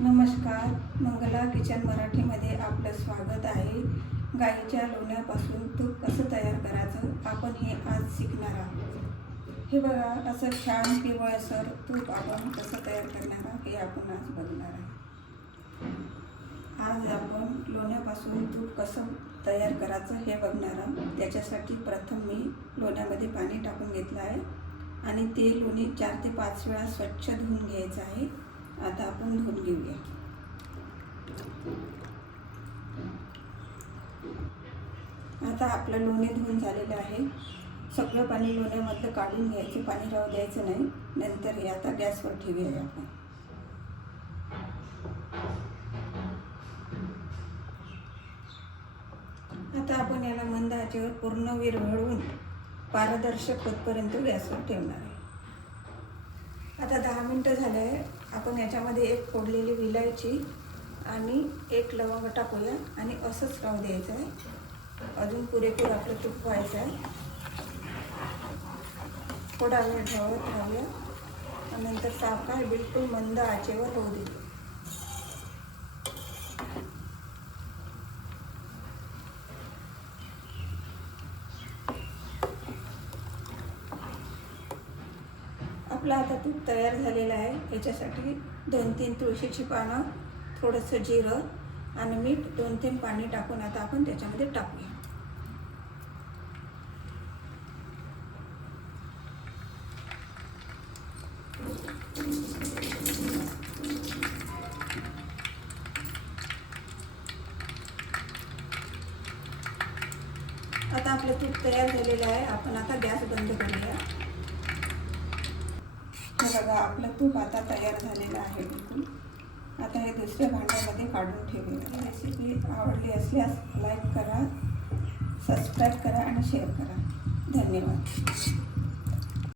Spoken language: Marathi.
नमस्कार, मंगला किचन मराठीमध्ये आपलं स्वागत आहे. गाईच्या लोण्यापासून तूप कसं तयार करायचं आपण हे आज शिकणार आहोत. हे बघा, असं छान पिवळसर तूप आपण कसं तयार करणार आहोत हे आपण आज बघणार आहे. आज आपण लोण्यापासून तूप कसं तयार करायचं हे बघणार आहोत. त्याच्यासाठी प्रथम मी लोण्यामध्ये पाणी टाकून घेतलं आहे आणि ते लोणी 4 ते 5 वेळा स्वच्छ धुवून घ्यायचं आहे. आता आपण धुवून घेऊया. आता आपलं लोणी धुवून झालेलं आहे. सगळं पाणी लोण्यामधलं काढून घ्यायचं, पाणी राहू द्यायचं नाही. नंतर हे आता गॅसवर ठेवूया आपण. आता आपण याला मंद आचेवर पूर्ण विरघळवून पारदर्शक होतपर्यंत गॅसवर ठेवणार आहे. आता 10 मिनटं झाले आहे. आपण याच्यामध्ये एक फोडलेली विलायची आणि एक लवंग टाकूया आणि असंच राहू द्यायचं आहे. अजून पुरेपूर आपलं तूप व्हायचं आहे. थोडा वेळ ढवळत राहूया आणि नंतर सावकाश बिलकुल मंद आचेवर होऊ दे. आपलं आता तूप तयार झालेलं आहे. याच्यासाठी 2-3 तुळशीची पानं, थोडंसं जिरं आणि मीठ 2-3 पाणी टाकून आता आपण त्याच्यामध्ये टाकूया. आता आपलं तूप तयार झालेलं आहे. आपण आता गॅस बंद करूया. हे बघा, आपलं तूप आता तयार झालेलं आहे बिलकुल. आता हे दुसऱ्या भांड्यामध्ये काढून ठेवूया. रेसिपी आवडली असल्यास लाईक करा, सबस्क्राईब करा आणि